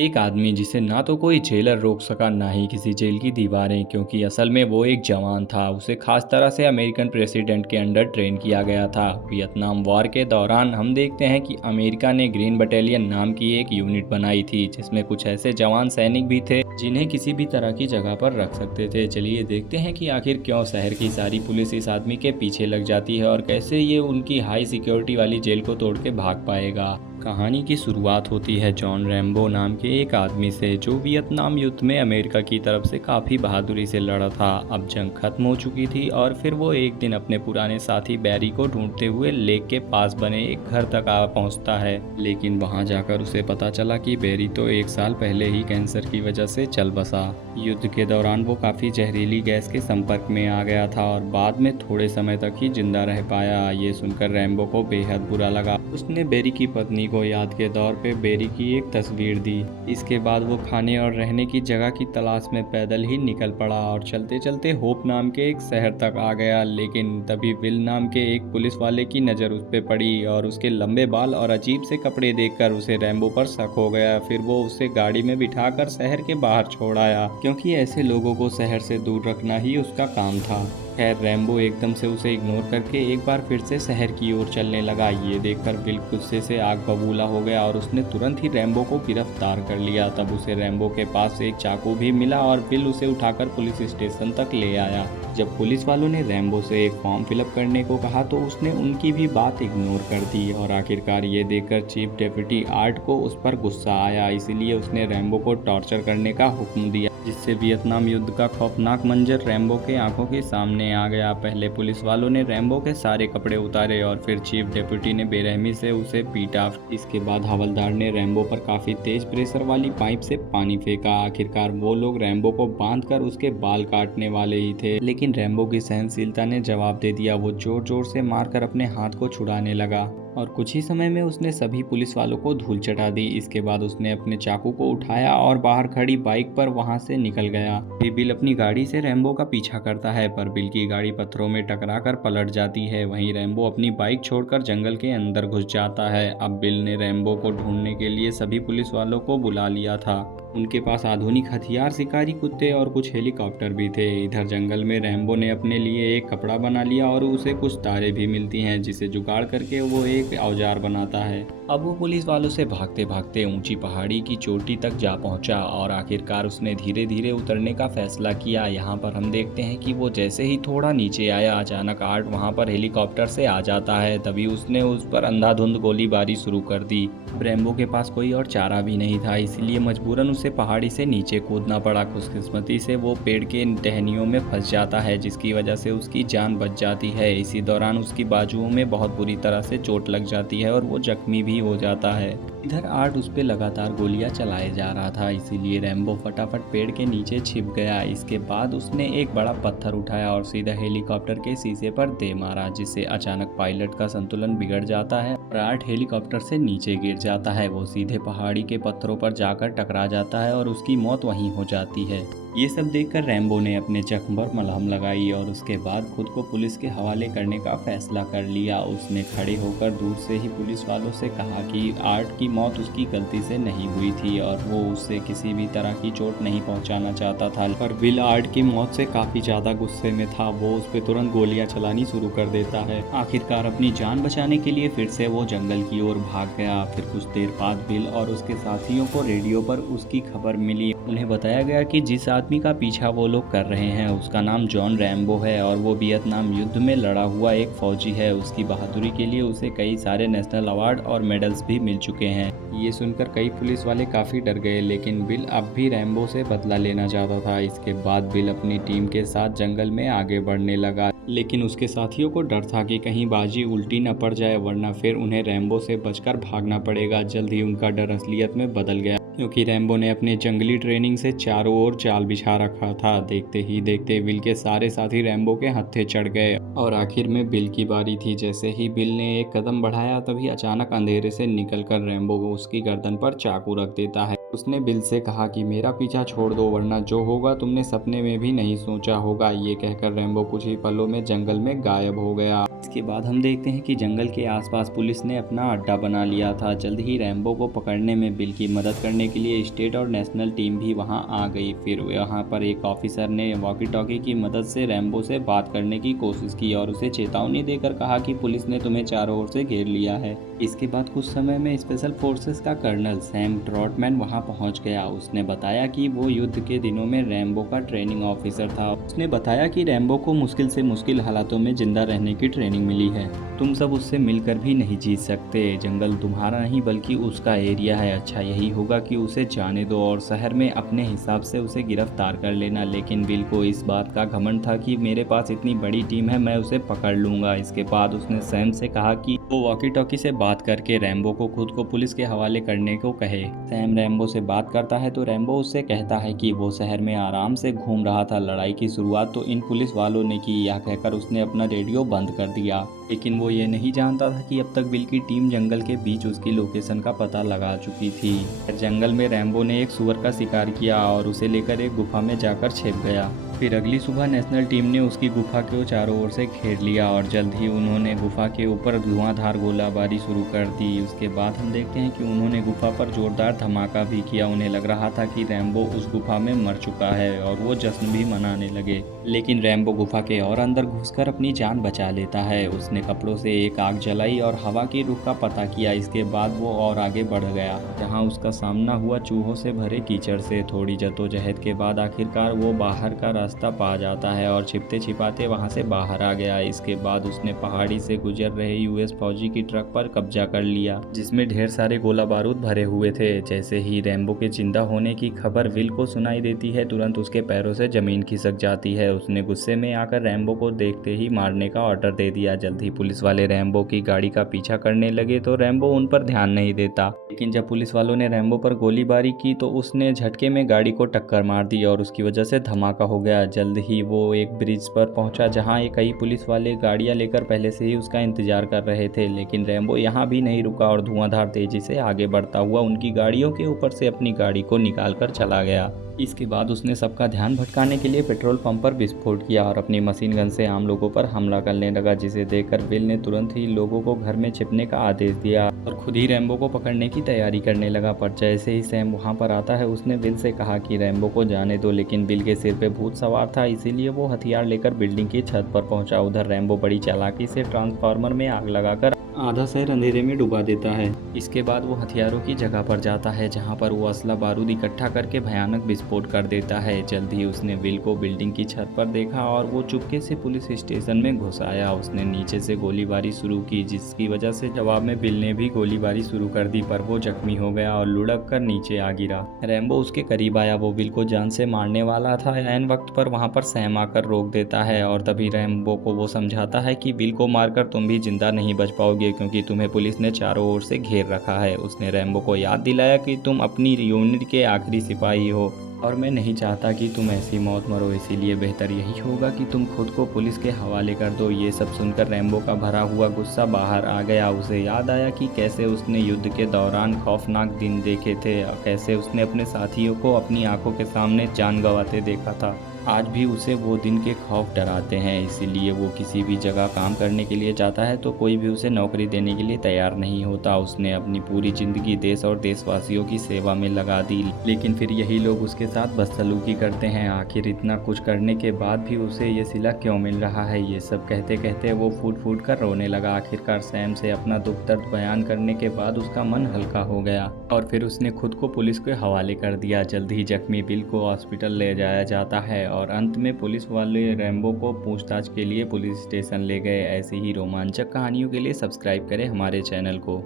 एक आदमी जिसे ना तो कोई जेलर रोक सका ना ही किसी जेल की दीवारें, क्योंकि असल में वो एक जवान था। उसे खास तरह से अमेरिकन प्रेसिडेंट के अंडर ट्रेन किया गया था। वियतनाम वॉर के दौरान हम देखते हैं कि अमेरिका ने ग्रीन बटालियन नाम की एक यूनिट बनाई थी, जिसमें कुछ ऐसे जवान सैनिक भी थे जिन्हें किसी भी तरह की जगह पर रख सकते थे। चलिए देखते हैं कि आखिर क्यों शहर की सारी पुलिस इस आदमी के पीछे लग जाती है और कैसे ये उनकी हाई सिक्योरिटी वाली जेल को तोड़ के भाग पाएगा। कहानी की शुरुआत होती है जॉन रैम्बो नाम के एक आदमी से, जो वियतनाम युद्ध में अमेरिका की तरफ से काफ़ी बहादुरी से लड़ा था। अब जंग खत्म हो चुकी थी और फिर वो एक दिन अपने पुराने साथी बैरी को ढूंढते हुए लेक के पास बने एक घर तक आ पहुंचता है। लेकिन वहां जाकर उसे पता चला कि बैरी तो एक साल पहले ही कैंसर की वजह से चल बसा। युद्ध के दौरान वो काफ़ी जहरीली गैस के संपर्क में आ गया था और बाद में थोड़े समय तक ही जिंदा रह पाया। ये सुनकर रैम्बो को बेहद बुरा लगा। उसने बैरी की पत्नी को याद के तौर पे बैरी की एक तस्वीर दी। इसके बाद वो खाने और रहने की जगह की तलाश में पैदल ही निकल पड़ा और चलते चलते होप नाम के एक शहर तक आ गया। लेकिन तभी विल नाम के एक पुलिस वाले की नज़र उस पे पड़ी और उसके लंबे बाल और अजीब से कपड़े देखकर उसे रैम्बो पर शक हो गया। फिर वो उसे गाड़ी में बिठाकर शहर के बाहर छोड़ आया, क्योंकि ऐसे लोगों को शहर से दूर रखना ही उसका काम था। खैर, रैम्बो एकदम से उसे इग्नोर करके एक बार फिर से शहर की ओर चलने लगा। ये देखकर विल गुस्से से आग बबूला हो गया और उसने तुरंत ही रैम्बो को गिरफ्तार कर लिया। तब उसे रैम्बो के पास एक चाकू भी मिला और विल उसे उठाकर पुलिस स्टेशन तक ले आया। जब पुलिस वालों ने रैम्बो से एक फॉर्म फिलअप करने को कहा तो उसने उनकी भी बात इग्नोर कर दी और आखिरकार ये देखकर चीफ डेप्यूटी आर्ट को उस पर गुस्सा आया। इसीलिए उसने रैम्बो को टॉर्चर करने का हुक्म दिया, जिससे वियतनाम युद्ध का खौफनाक मंजर रैम्बो के आंखों के सामने आ गया। पहले पुलिस वालों ने रैम्बो के सारे कपड़े उतारे और फिर चीफ डेप्यूटी ने बेरहमी से उसे पीटा। इसके बाद हवलदार ने रैम्बो पर काफी तेज प्रेशर वाली पाइप से पानी फेंका। आखिरकार वो लोग रैम्बो को बांधकर उसके बाल काटने वाले ही थे, लेकिन रैम्बो की सहनशीलता ने जवाब दे दिया। वो जोर जोर से मारकर अपने हाथ को छुड़ाने लगा और कुछ ही समय में उसने सभी पुलिस वालों को धूल चटा दी। इसके बाद उसने अपने चाकू को उठाया और बाहर खड़ी बाइक पर वहां से निकल गया। फिर बिल अपनी गाड़ी से रैम्बो का पीछा करता है, पर बिल की गाड़ी पत्थरों में टकराकर पलट जाती है। वहीं रैम्बो अपनी बाइक छोड़कर जंगल के अंदर घुस जाता है। अब बिल ने रैम्बो को ढूंढने के लिए सभी पुलिस वालों को बुला लिया था। उनके पास आधुनिक हथियार, शिकारी कुत्ते और कुछ हेलीकॉप्टर भी थे। इधर जंगल में रैम्बो ने अपने लिए एक कपड़ा बना लिया और उसे कुछ तारे भी मिलती हैं, जिसे जुगाड़ करके वो एक औजार बनाता है। अब वो पुलिस वालों से भागते भागते ऊंची पहाड़ी की चोटी तक जा पहुंचा और आखिरकार उसने धीरे धीरे उतरने का फैसला किया। यहाँ पर हम देखते हैं कि वो जैसे ही थोड़ा नीचे आया, अचानक आर्ट वहाँ पर हेलीकॉप्टर से आ जाता है। तभी उसने उस पर अंधाधुंध गोलीबारी शुरू कर दी। रैम्बो के पास कोई और चारा भी नहीं था, इसीलिए मजबूरन उसे पहाड़ी से नीचे कूदना पड़ा। खुशकिस्मती से वो पेड़ के टहनियों में फंस जाता है, जिसकी वजह से उसकी जान बच जाती है। इसी दौरान उसकी बाजुओं में बहुत बुरी तरह से चोट लग जाती है और वो जख्मी भी हो जाता है। इधर आर्ट उस पे लगातार गोलियां चलाए जा रहा था, इसीलिए रैम्बो फटाफट पेड़ के नीचे छिप गया। इसके बाद उसने एक बड़ा पत्थर उठाया और सीधा हेलीकॉप्टर के शीशे पर दे मारा, जिससे अचानक पायलट का संतुलन बिगड़ जाता है और आर्ट हेलीकॉप्टर से नीचे गिर जाता है। वो सीधे पहाड़ी के पत्थरों पर जाकर टकरा जाता है और उसकी मौत वहीं हो जाती है। ये सब देखकर रैम्बो ने अपने जख्म पर मलहम लगाई और उसके बाद खुद को पुलिस के हवाले करने का फैसला कर लिया। उसने खड़े होकर दूर से ही पुलिस वालों से कहा कि आर्ट की मौत उसकी गलती से नहीं हुई थी और वो उससे किसी भी तरह की चोट नहीं पहुंचाना चाहता था। पर विल आर्ट की मौत से काफी ज्यादा गुस्से में था। वो उस पर तुरंत गोलियां चलानी शुरू कर देता है। आखिरकार अपनी जान बचाने के लिए फिर से वो जंगल की ओर भाग गया। फिर कुछ देर बाद विल और उसके साथियों को रेडियो पर उसकी खबर मिली। उन्हें बताया गया कि जिस आदमी का पीछा वो लोग कर रहे हैं उसका नाम जॉन रैम्बो है और वो वियतनाम युद्ध में लड़ा हुआ एक फौजी है। उसकी बहादुरी के लिए उसे कई सारे नेशनल अवार्ड और मेडल्स भी मिल चुके हैं। ये सुनकर कई पुलिस वाले काफी डर गए, लेकिन बिल अब भी रैम्बो से बदला लेना चाहता था। इसके बाद बिल अपनी टीम के साथ जंगल में आगे बढ़ने लगा, लेकिन उसके साथियों को डर था कि कहीं बाजी उल्टी न पड़ जाए, वरना फिर उन्हें रैम्बो से बचकर भागना पड़ेगा। जल्द ही उनका डर असलियत में बदल गया, क्योंकि रैम्बो ने अपने जंगली ट्रेनिंग से चारों ओर जाल बिछा रखा था। देखते ही देखते बिल के सारे साथी रैम्बो के हत्थे चढ़ गए और आखिर में बिल की बारी थी। जैसे ही बिल ने एक कदम बढ़ाया, तभी अचानक अंधेरे से निकलकर रैम्बो उसकी गर्दन पर चाकू रख देता है। उसने बिल से कहा कि मेरा पीछा छोड़ दो वरना जो होगा तुमने सपने में भी नहीं सोचा होगा। ये कहकर रैम्बो कुछ ही पलों में जंगल में गायब हो गया। इसके बाद हम देखते हैं कि जंगल के आसपास पुलिस ने अपना अड्डा बना लिया था। जल्द ही रैम्बो को पकड़ने में बिल की मदद करने के लिए स्टेट और नेशनल टीम भी वहां आ गई। फिर यहाँ पर एक ऑफिसर ने वॉकी टॉकी की मदद से रैम्बो से बात करने की कोशिश की और उसे चेतावनी देकर कहा कि पुलिस ने तुम्हें चारों ओर से घेर लिया है। इसके बाद कुछ समय में स्पेशल फोर्सेस का कर्नल सैम ट्रॉटमैन वहां पहुंच गया। उसने बताया कि वो युद्ध के दिनों में रैम्बो का ट्रेनिंग ऑफिसर था। उसने बताया कि रैम्बो को मुश्किल से मुश्किल हालातों में जिंदा रहने की ट्रेनिंग मिली है। तुम सब उससे मिलकर भी नहीं जीत सकते। जंगल तुम्हारा नहीं बल्कि उसका एरिया है। अच्छा यही होगा कि उसे जाने दो और शहर में अपने हिसाब से उसे गिरफ्तार कर लेना। लेकिन बिल को इस बात का घमंड था कि मेरे पास इतनी बड़ी टीम है, मैं उसे पकड़ लूंगा। इसके बाद उसने सैम से कहा कि वो वॉकी टॉकी से बात करके रैम्बो को खुद को पुलिस के हवाले करने को कहे। सैम रैम्बो से बात करता है तो रैम्बो उससे कहता है कि वो शहर में आराम से घूम रहा था। लड़ाई की शुरुआत तो इन पुलिस वालों ने की। यह कहकर उसने अपना रेडियो बंद कर दिया। लेकिन वो ये नहीं जानता था कि अब तक बिल की टीम जंगल के बीच उसकी लोकेशन का पता लगा चुकी थी। जंगल में रैम्बो ने एक सुअर का शिकार किया और उसे लेकर एक गुफा में जाकर छिप गया। फिर अगली सुबह नेशनल टीम ने उसकी गुफा को चारों ओर से घेर लिया और जल्द ही उन्होंने गुफा के ऊपर धुआंधार गोलाबारी शुरू कर दी। उसके बाद हम देखते हैं कि उन्होंने गुफा पर जोरदार धमाका भी किया। उन्हें लग रहा था कि रैम्बो उस गुफा में मर चुका है और वो जश्न भी मनाने लगे। लेकिन रैम्बो गुफा के और अंदर घुसकर अपनी जान बचा लेता है। उसने कपड़ों से एक आग जलाई और हवा की रुख का पता किया। इसके बाद वो और आगे बढ़ गया, जहाँ उसका सामना हुआ चूहों से भरे कीचड़ से। थोड़ी जद्दोजहद के बाद आखिरकार वो बाहर का रास्ता पा जाता है और छिपते छिपाते वहां से बाहर आ गया। इसके बाद उसने पहाड़ी से गुजर रहे यूएस फौजी की ट्रक पर कब्जा कर लिया, जिसमें ढेर सारे गोला बारूद भरे हुए थे। जैसे ही रैम्बो के जिंदा होने की खबर विल को सुनाई देती है, तुरंत उसके पैरों से जमीन खिसक जाती है। उसने गुस्से में आकर रैम्बो को देखते ही मारने का ऑर्डर दे दिया। जल्द ही पुलिस वाले रैम्बो की गाड़ी का पीछा करने लगे तो रैम्बो उन पर ध्यान नहीं देता। लेकिन जब पुलिस वालों ने रैम्बो पर गोलीबारी की तो उसने झटके में गाड़ी को टक्कर मार दी और उसकी वजह से धमाका हो गया। जल्द ही वो एक ब्रिज पर पहुंचा, जहां कई पुलिस वाले गाड़ियां लेकर पहले से ही उसका इंतजार कर रहे थे। लेकिन रैम्बो यहां भी नहीं रुका और धुआंधार तेजी से आगे बढ़ता हुआ उनकी गाड़ियों के ऊपर से अपनी गाड़ी को निकालकर चला गया। इसके बाद उसने सबका ध्यान भटकाने के लिए पेट्रोल पंप पर विस्फोट किया और अपनी मशीन गन से आम लोगों पर हमला करने लगा, जिसे देखकर बिल ने तुरंत ही लोगों को घर में छिपने का आदेश दिया और खुद ही रैम्बो को पकड़ने की तैयारी करने लगा। पर जैसे ही सैम वहां पर आता है, उसने बिल से कहा कि रैम्बो को जाने दो। लेकिन बिल के सिर पे भूत सवार था, इसीलिए वो हथियार लेकर बिल्डिंग की छत पर पहुंचा। उधर रैम्बो बड़ी चालाकी से ट्रांसफार्मर में आग लगाकर आधा शहर अंधेरे में डुबा देता है। इसके बाद वो हथियारों की जगह पर जाता है, जहां पर वो असला बारूद इकट्ठा करके भयानक विस्फोट कर देता है। जल्द ही उसने विल को बिल्डिंग की छत पर देखा और वो चुपके से पुलिस स्टेशन में घुस आया। उसने नीचे से गोलीबारी शुरू की, जिसकी वजह से जवाब में बिल ने भी गोलीबारी शुरू कर दी, पर वो जख्मी हो गया और लुढ़क कर नीचे आ गिरा। रैम्बो उसके करीब आया, वो बिल को जान से मारने वाला था। ऐन वक्त पर वहां पर सैम आकर रोक देता है और तभी रैम्बो को वो समझाता है कि बिल को मारकर तुम भी जिंदा नहीं बच पाओगे, क्योंकि तुम्हें पुलिस ने चारों ओर से घेर रखा है। उसने रैम्बो को याद दिलाया कि तुम अपनी यूनिट के आखिरी सिपाही हो और मैं नहीं चाहता कि तुम ऐसी मौत मरो, इसीलिए बेहतर यही होगा कि तुम खुद को पुलिस के हवाले कर दो। ये सब सुनकर रैम्बो का भरा हुआ गुस्सा बाहर आ गया। उसे याद आया कि कैसे उसने युद्ध के दौरान खौफनाक दिन देखे थे, कैसे उसने अपने साथियों को अपनी आंखों के सामने जान गंवाते देखा था। आज भी उसे वो दिन के खौफ डराते हैं, इसीलिए वो किसी भी जगह काम करने के लिए जाता है तो कोई भी उसे नौकरी देने के लिए तैयार नहीं होता। उसने अपनी पूरी जिंदगी देश और देशवासियों की सेवा में लगा दी, लेकिन फिर यही लोग उसके साथ बदसलूकी करते हैं। आखिर इतना कुछ करने के बाद भी उसे ये सिला क्यों मिल रहा है? ये सब कहते कहते वो फूट फूट कर रोने लगा। आखिरकार सैम से अपना दुख दर्द बयान करने के बाद उसका मन हल्का हो गया और फिर उसने खुद को पुलिस के हवाले कर दिया। जल्द ही जख्मी बिल को हॉस्पिटल ले जाया जाता है और अंत में पुलिस वाले रैम्बो को पूछताछ के लिए पुलिस स्टेशन ले गए। ऐसी ही रोमांचक कहानियों के लिए सब्सक्राइब करें हमारे चैनल को।